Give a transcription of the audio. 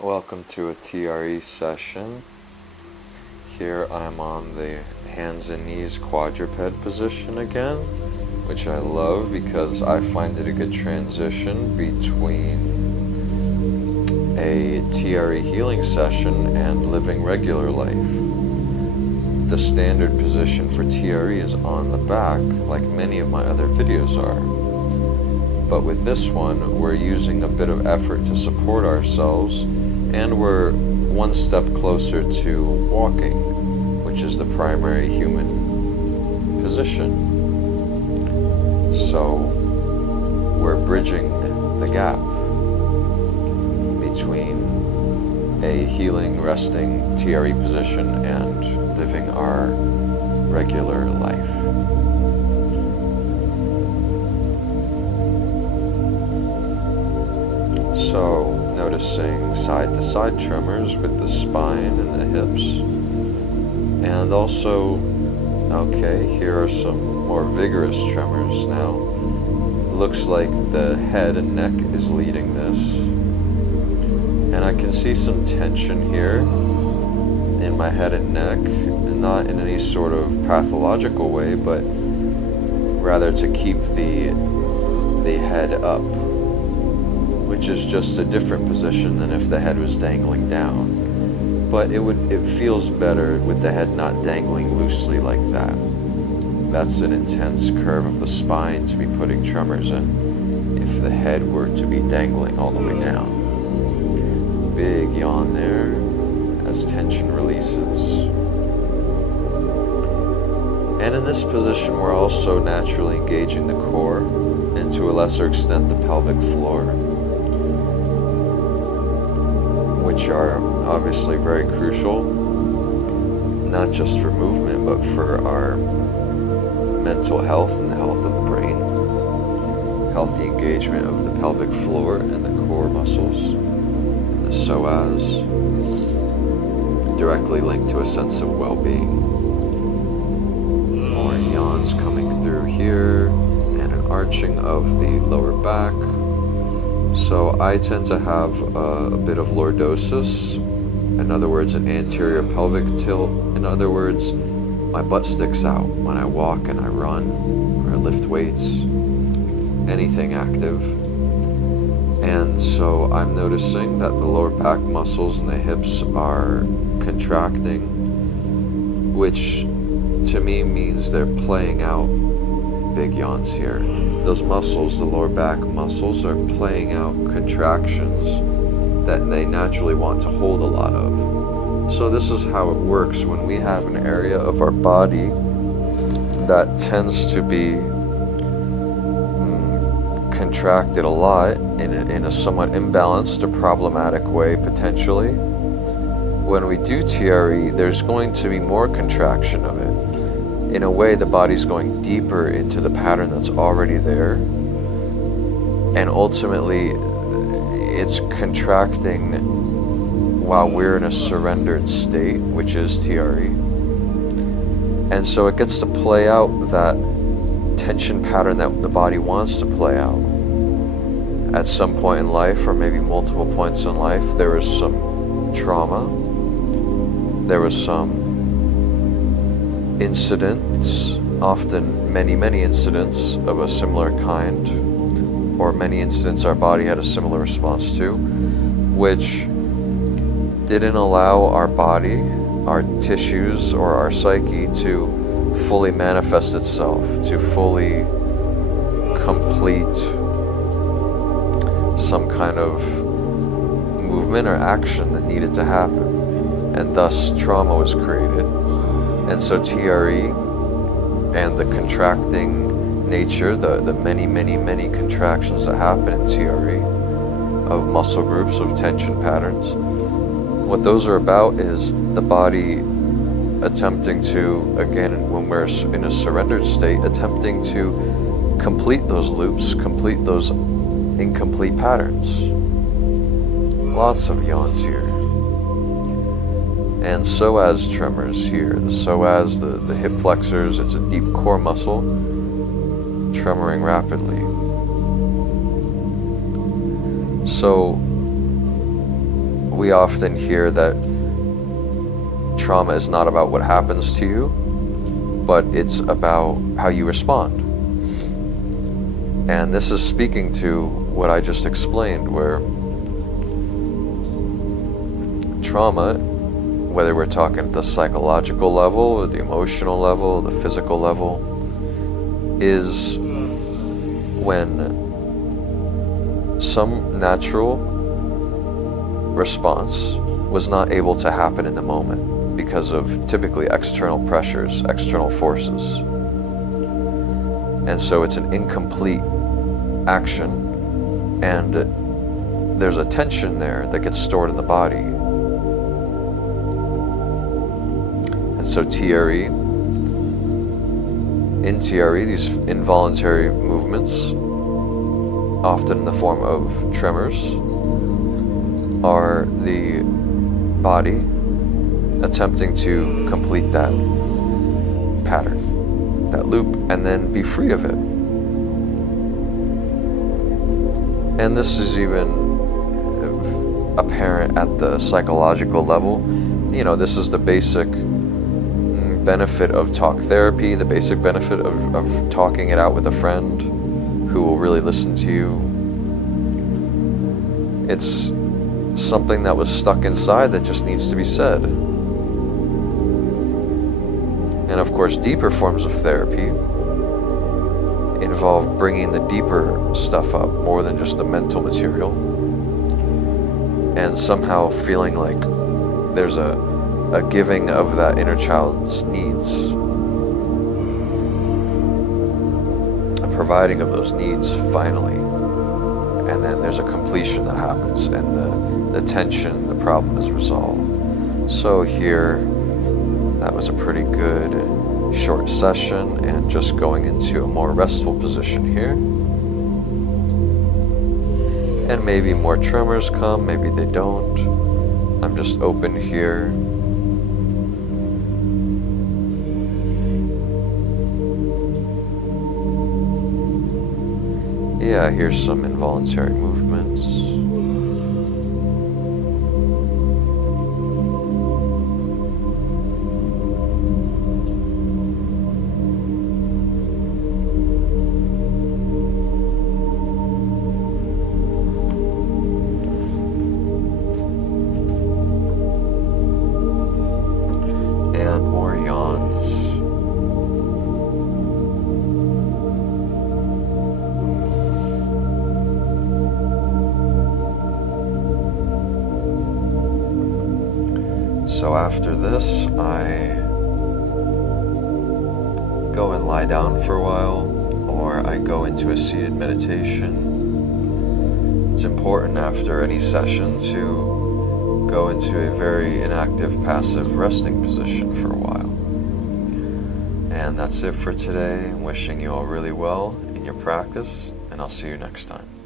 Welcome to a TRE session. Here I'm on the hands and knees quadruped position again, which I love because I find it a good transition between a TRE healing session and living regular life. The standard position for TRE is on the back, like many of my other videos are. But with this one, we're using a bit of effort to support ourselves, and we're one step closer to walking, which is the primary human position. So we're bridging the gap between a healing, resting TRE position and living our regular life. So, noticing side-to-side tremors with the spine and the hips. And also, okay, here are some more vigorous tremors now. Looks like the head and neck is leading this. And I can see some tension here in my head and neck, not in any sort of pathological way, but rather to keep the head up, which is just a different position than if the head was dangling down. But it feels better with the head not dangling loosely like that. That's an intense curve of the spine to be putting tremors in, if the head were to be dangling all the way down. Big yawn there as tension releases. And in this position, we're also naturally engaging the core, and to a lesser extent the pelvic floor, which are obviously very crucial, not just for movement, but for our mental health and the health of the brain. Healthy engagement of the pelvic floor and the core muscles, the psoas, directly linked to a sense of well-being. More yawns coming through here, and an arching of the lower back. So I tend to have a bit of lordosis, in other words, an anterior pelvic tilt. In other words, my butt sticks out when I walk and I run or lift weights, anything active. And so I'm noticing that the lower back muscles and the hips are contracting, which to me means they're playing out. Big yawns here. Those muscles, the lower back muscles, are playing out contractions that they naturally want to hold a lot of. So this is how it works when we have an area of our body that tends to be contracted a lot in a somewhat imbalanced or problematic way, potentially. When we do TRE, there's going to be more contraction of it. In a way, the body's going deeper into the pattern that's already there, and ultimately it's contracting while we're in a surrendered state, which is TRE. And so it gets to play out that tension pattern that the body wants to play out. At some point in life, or maybe multiple points in life, there was some trauma, there was some incidents, often many incidents of a similar kind, or many incidents our body had a similar response to, which didn't allow our body, our tissues, or our psyche to fully manifest itself, to fully complete some kind of movement or action that needed to happen, and thus trauma was created. And so TRE and the contracting nature, the many contractions that happen in TRE of muscle groups, of tension patterns, what those are about is the body attempting to, again, when we're in a surrendered state, attempting to complete those loops, complete those incomplete patterns. Lots of yawns here. And psoas tremors here. The psoas, the hip flexors, it's a deep core muscle, tremoring rapidly. So we often hear that trauma is not about what happens to you, but it's about how you respond. And this is speaking to what I just explained, where trauma, whether we're talking at the psychological level, or the emotional level, the physical level, is when some natural response was not able to happen in the moment because of typically external pressures, external forces. And so it's an incomplete action, and there's a tension there that gets stored in the body. And so TRE, in TRE, these involuntary movements, often in the form of tremors, are the body attempting to complete that pattern, that loop, and then be free of it. And this is even apparent at the psychological level. You know, this is the basic benefit of talk therapy, the basic benefit of talking it out with a friend who will really listen to you. It's something that was stuck inside that just needs to be said. And of course, deeper forms of therapy involve bringing the deeper stuff up, more than just the mental material, and somehow feeling like there's a giving of that inner child's needs, a providing of those needs finally, and then there's a completion that happens, and the tension, the problem is resolved. So here, that was a pretty good short session, and just going into a more restful position here. And maybe more tremors come, maybe they don't. I'm just open here. Yeah, here's some involuntary movements. And more yawns. So after this, I go and lie down for a while, or I go into a seated meditation. It's important after any session to go into a very inactive, passive resting position for a while. And that's it for today. I'm wishing you all really well in your practice, and I'll see you next time.